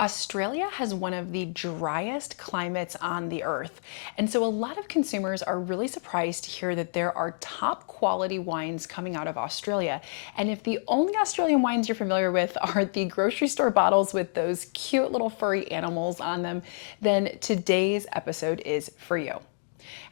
Australia has one of the driest climates on the earth. And so a lot of consumers are really surprised to hear that there are top quality wines coming out of Australia. And if the only Australian wines you're familiar with are the grocery store bottles with those cute little furry animals on them, then today's episode is for you.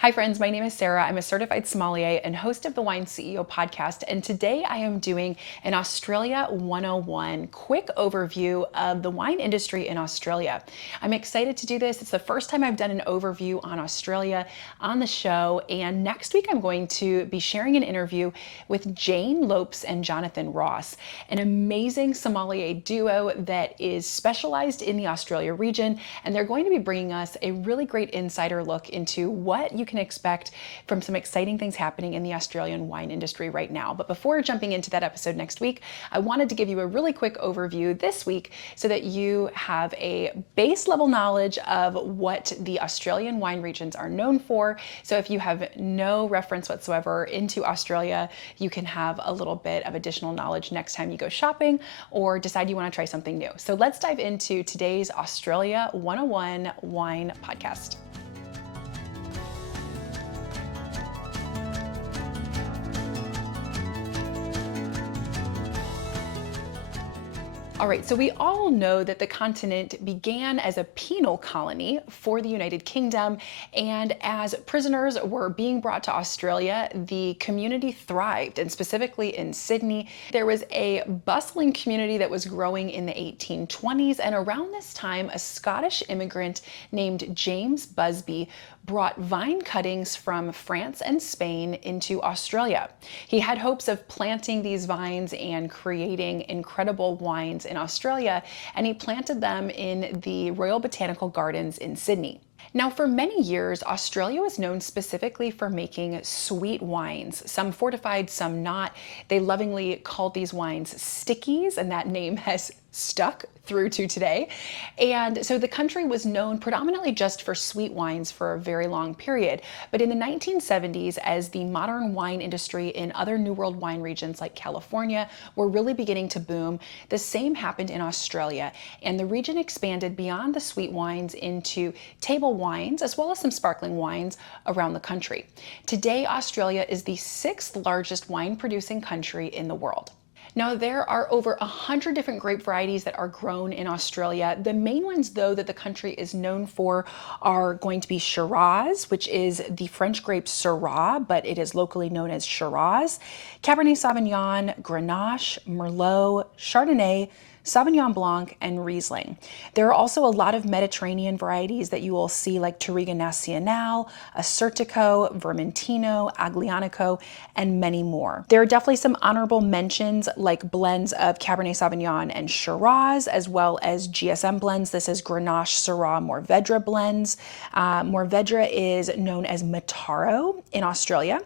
Hi, friends. My name is Sarah. I'm a certified sommelier and host of the Wine CEO podcast. And today I am doing an Australia 101 quick overview of the wine industry in Australia. I'm excited to do this. It's the first time I've done an overview on Australia on the show. And next week I'm going to be sharing an interview with Jane Lopes and Jonathan Ross, an amazing sommelier duo that is specialized in the Australia region. And they're going to be bringing us a really great insider look into what you can expect from some exciting things happening in the Australian wine industry right now. But before jumping into that episode next week, I wanted to give you a really quick overview this week so that you have a base level knowledge of what the Australian wine regions are known for. So if you have no reference whatsoever into Australia, you can have a little bit of additional knowledge next time you go shopping or decide you want to try something new. So let's dive into today's Australia 101 wine podcast. All right, so we all know that the continent began as a penal colony for the United Kingdom, and as prisoners were being brought to Australia, the community thrived, and specifically in Sydney, there was a bustling community that was growing in the 1820s, and around this time, a Scottish immigrant named James Busby brought vine cuttings from France and Spain into Australia. He had hopes of planting these vines and creating incredible wines in Australia, and he planted them in the Royal Botanical Gardens in Sydney. Now, for many years, Australia was known specifically for making sweet wines, some fortified, some not. They lovingly called these wines stickies, and that name has stuck through to today. And so the country was known predominantly just for sweet wines for a very long period. But in the 1970s, as the modern wine industry in other New World wine regions like California were really beginning to boom, the same happened in Australia. And the region expanded beyond the sweet wines into table wines, as well as some sparkling wines around the country. Today, Australia is the sixth largest wine producing country in the world. Now, there are over 100 different grape varieties that are grown in Australia. The main ones, though, that the country is known for are going to be Shiraz, which is the French grape Syrah, but it is locally known as Shiraz, Cabernet Sauvignon, Grenache, Merlot, Chardonnay, Sauvignon Blanc, and Riesling. There are also a lot of Mediterranean varieties that you will see like Touriga Nacional, Acertico, Vermentino, Aglianico, and many more. There are definitely some honorable mentions like blends of Cabernet Sauvignon and Shiraz, as well as GSM blends. This is Grenache, Syrah, Mourvedre blends. Mourvedre is known as Mataro in Australia,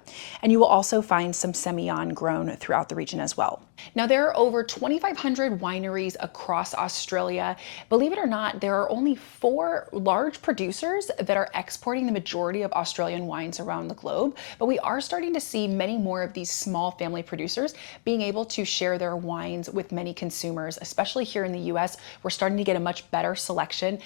and you will also find some Semillon grown throughout the region as well. Now, there are over 2,500 wineries across Australia. Believe it or not, there are only 4 large producers that are exporting the majority of Australian wines around the globe, but we are starting to see many more of these small family producers being able to share their wines with many consumers, especially here in the US. We're starting to get a much better selection.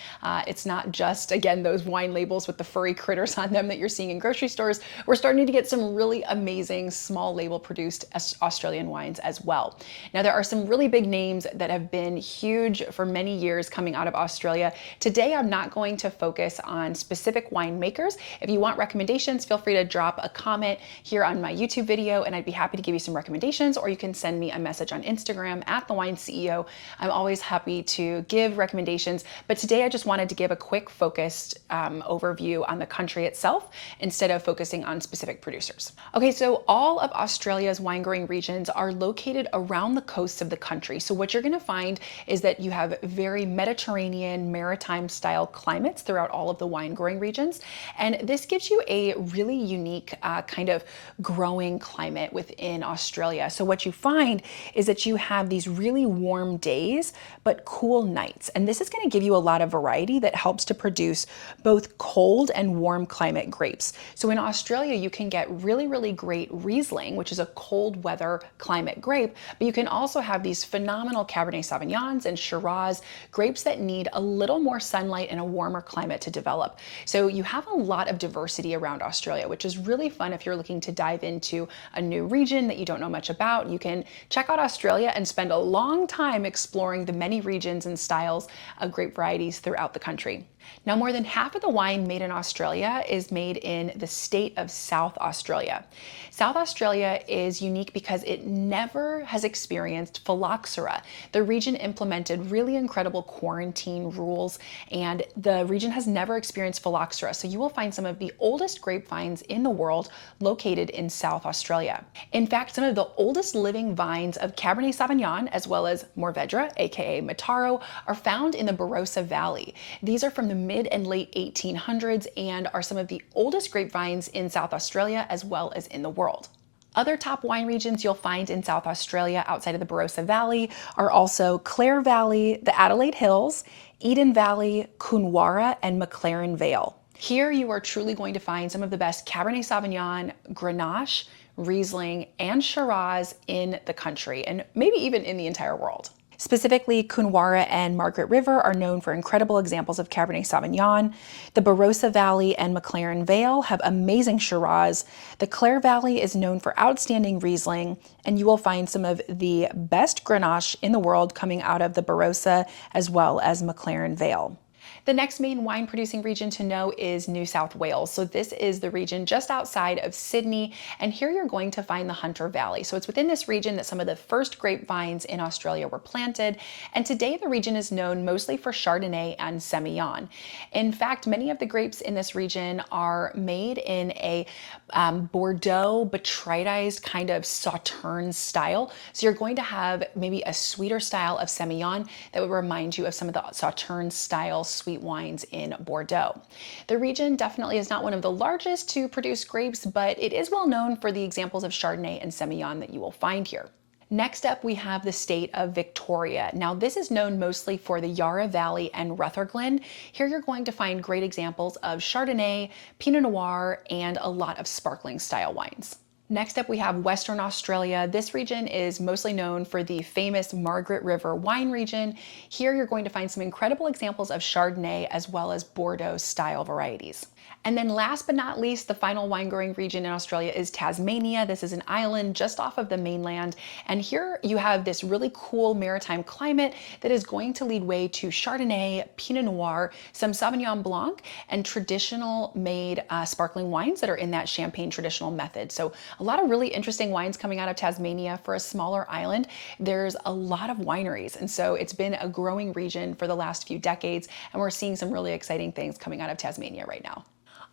It's not just, again, those wine labels with the furry critters on them that you're seeing in grocery stores. We're starting to get some really amazing small label produced Australian wines as well. Now, there are some really big names that have been huge for many years coming out of Australia. Today, I'm not going to focus on specific winemakers. If you want recommendations, feel free to drop a comment here on my YouTube video, and I'd be happy to give you some recommendations, or you can send me a message on Instagram at The Wine CEO. I'm always happy to give recommendations, but today I just wanted to give a quick focused overview on the country itself instead of focusing on specific producers. Okay, so all of Australia's wine growing regions are located around the coasts of the country. So what you're going to find is that you have very Mediterranean, maritime style climates throughout all of the wine growing regions. And this gives you a really unique kind of growing climate within Australia. So what you find is that you have these really warm days, but cool nights. And this is going to give you a lot of variety that helps to produce both cold and warm climate grapes. So in Australia, you can get really, really great Riesling, which is a cold weather climate grape, But you can also have these phenomenal Cabernet Sauvignons and Shiraz, grapes that need a little more sunlight and a warmer climate to develop. So you have a lot of diversity around Australia, which is really fun if you're looking to dive into a new region that you don't know much about. You can check out Australia and spend a long time exploring the many regions and styles of grape varieties throughout the country. Now, more than half of the wine made in Australia is made in the state of South Australia. South Australia is unique because it never has experienced phylloxera. The region implemented really incredible quarantine rules, and the region has never experienced phylloxera. So you will find some of the oldest grapevines in the world located in South Australia. In fact, some of the oldest living vines of Cabernet Sauvignon, as well as Mourvedre, aka Mataro, are found in the Barossa Valley. These are from the mid and late 1800s and are some of the oldest grapevines in South Australia as well as in the world. Other top wine regions you'll find in South Australia outside of the Barossa Valley are also Clare Valley, the Adelaide Hills, Eden Valley, Coonawarra, and McLaren Vale. Here you are truly going to find some of the best Cabernet Sauvignon, Grenache, Riesling, and Shiraz in the country, and maybe even in the entire world. Specifically, Coonawarra and Margaret River are known for incredible examples of Cabernet Sauvignon. The Barossa Valley and McLaren Vale have amazing Shiraz. The Clare Valley is known for outstanding Riesling, and you will find some of the best Grenache in the world coming out of the Barossa as well as McLaren Vale. The next main wine producing region to know is New South Wales. So this is the region just outside of Sydney, and here you're going to find the Hunter Valley. So it's within this region that some of the first grapevines in Australia were planted, and today the region is known mostly for Chardonnay and Semillon. In fact, many of the grapes in this region are made in a Bordeaux botrytized kind of Sauterne style. So you're going to have maybe a sweeter style of Semillon that would remind you of some of the Sauterne style sweet wines in Bordeaux. The region definitely is not one of the largest to produce grapes, but it is well known for the examples of Chardonnay and Semillon that you will find here. Next up, we have the state of Victoria. Now, this is known mostly for the Yarra Valley and Rutherglen. Here you're going to find great examples of Chardonnay, Pinot Noir, and a lot of sparkling style wines. Next up, we have Western Australia. This region is mostly known for the famous Margaret River wine region. Here you're going to find some incredible examples of Chardonnay as well as Bordeaux style varieties. And then last but not least, the final wine growing region in Australia is Tasmania. This is an island just off of the mainland. And here you have this really cool maritime climate that is going to lead way to Chardonnay, Pinot Noir, some Sauvignon Blanc, and traditional made sparkling wines that are in that champagne traditional method. So a lot of really interesting wines coming out of Tasmania. For a smaller island, there's a lot of wineries. And so it's been a growing region for the last few decades. And we're seeing some really exciting things coming out of Tasmania right now.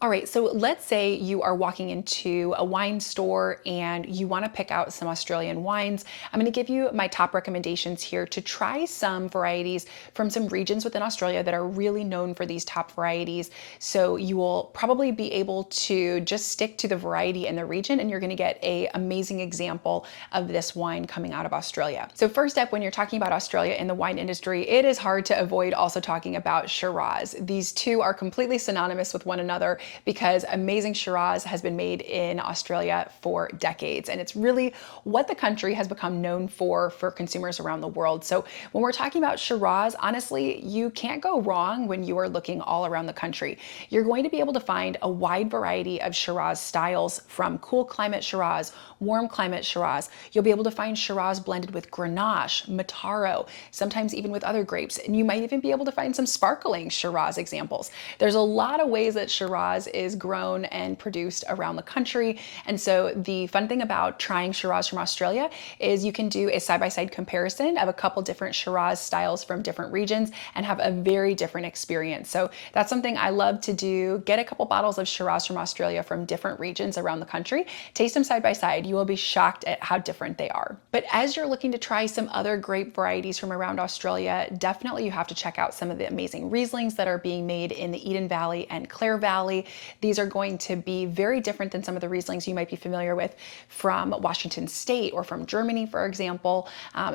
All right, so let's say you are walking into a wine store and you want to pick out some Australian wines. I'm going to give you my top recommendations here to try some varieties from some regions within Australia that are really known for these top varieties. So you will probably be able to just stick to the variety and the region, and you're going to get an amazing example of this wine coming out of Australia. So first up, when you're talking about Australia in the wine industry, it is hard to avoid also talking about Shiraz. These two are completely synonymous with one another, because amazing Shiraz has been made in Australia for decades. And it's really what the country has become known for consumers around the world. So when we're talking about Shiraz, honestly, you can't go wrong when you are looking all around the country. You're going to be able to find a wide variety of Shiraz styles, from cool climate Shiraz, warm climate Shiraz. You'll be able to find Shiraz blended with Grenache, Mataro, sometimes even with other grapes. And you might even be able to find some sparkling Shiraz examples. There's a lot of ways that Shiraz is grown and produced around the country. And so the fun thing about trying Shiraz from Australia is you can do a side-by-side comparison of a couple different Shiraz styles from different regions and have a very different experience. So that's something I love to do. Get a couple bottles of Shiraz from Australia from different regions around the country, taste them side by side. You will be shocked at how different they are. But as you're looking to try some other grape varieties from around Australia, definitely you have to check out some of the amazing Rieslings that are being made in the Eden Valley and Clare Valley. why these are going to be very different than some of the Rieslings you might be familiar with from Washington State or from Germany, for example.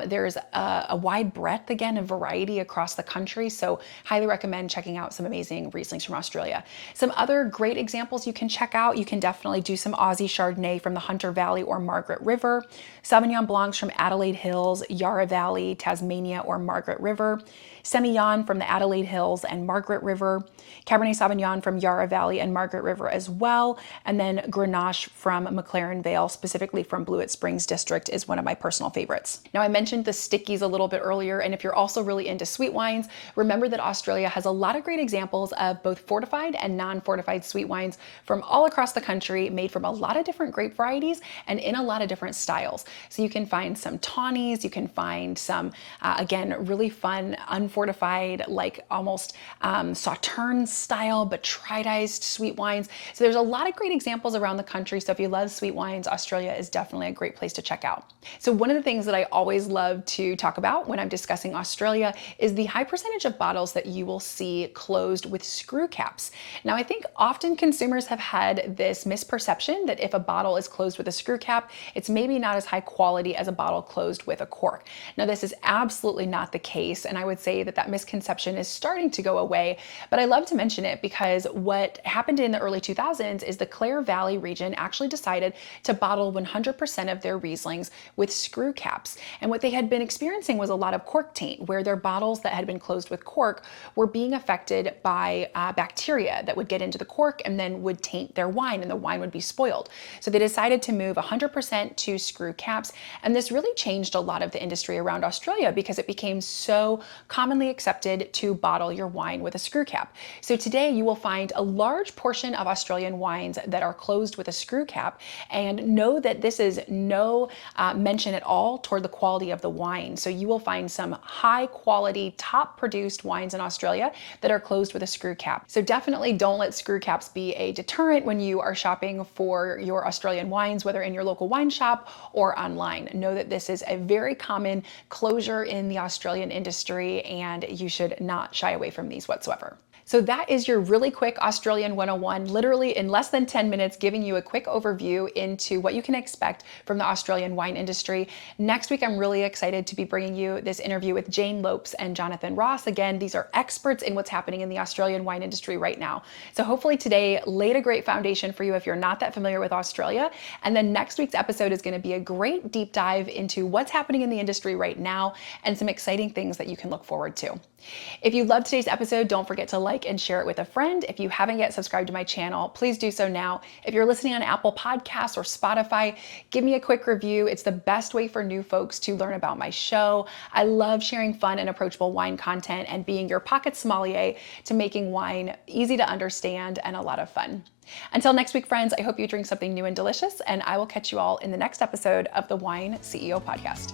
There's a wide breadth, again, of variety across the country, so highly recommend checking out some amazing Rieslings from Australia. Some other great examples you can check out, you can definitely do some Aussie Chardonnay from the Hunter Valley or Margaret River, Sauvignon Blancs from Adelaide Hills, Yarra Valley, Tasmania, or Margaret River, Semillon from the Adelaide Hills and Margaret River, Cabernet Sauvignon from Yarra Valley and Margaret River as well, and then Grenache from McLaren Vale, specifically from Blewett Springs District, is one of my personal favorites. Now, I mentioned the stickies a little bit earlier, and if you're also really into sweet wines, remember that Australia has a lot of great examples of both fortified and non-fortified sweet wines from all across the country, made from a lot of different grape varieties and in a lot of different styles. So you can find some tawnies, you can find some, again, really fun, unfortified, like almost Sauterne style, but tried-iced sweet wines. So there's a lot of great examples around the country. So if you love sweet wines, Australia is definitely a great place to check out. So one of the things that I always love to talk about when I'm discussing Australia is the high percentage of bottles that you will see closed with screw caps. Now, I think often consumers have had this misperception that if a bottle is closed with a screw cap, it's maybe not as high quality as a bottle closed with a cork. Now, this is absolutely not the case, and I would say that that misconception is starting to go away, but I love to mention it because what happened in the early 2000s is the Clare Valley region actually decided to bottle 100% of their Rieslings with screw caps. And what they had been experiencing was a lot of cork taint, where their bottles that had been closed with cork were being affected by bacteria that would get into the cork and then would taint their wine, and the wine would be spoiled. So they decided to move 100% to screw caps, and this really changed a lot of the industry around Australia because it became so commonly accepted to bottle your wine with a screw cap. So today you will find a large portion of Australian wines that are closed with a screw cap, and know that this is no mention at all toward the quality of the wine. So you will find some high quality, top produced wines in Australia that are closed with a screw cap. So definitely don't let screw caps be a deterrent when you are shopping for your Australian wines, whether in your local wine shop or online. Know that this is a very common closure in the Australian industry, and you should not shy away from these whatsoever. So that is your really quick Australian 101, literally in less than 10 minutes, giving you a quick overview into what you can expect from the Australian wine industry. Next week, I'm really excited to be bringing you this interview with Jane Lopes and Jonathan Ross. Again, these are experts in what's happening in the Australian wine industry right now. So hopefully today laid a great foundation for you if you're not that familiar with Australia. And then next week's episode is going to be a great deep dive into what's happening in the industry right now and some exciting things that you can look forward to. If you loved today's episode, don't forget to like and share it with a friend. If you haven't yet subscribed to my channel, please do so now. If you're listening on Apple Podcasts or Spotify, give me a quick review. It's the best way for new folks to learn about my show. I love sharing fun and approachable wine content and being your pocket sommelier to making wine easy to understand and a lot of fun. Until next week, friends, I hope you drink something new and delicious, and I will catch you all in the next episode of the Wine CEO Podcast.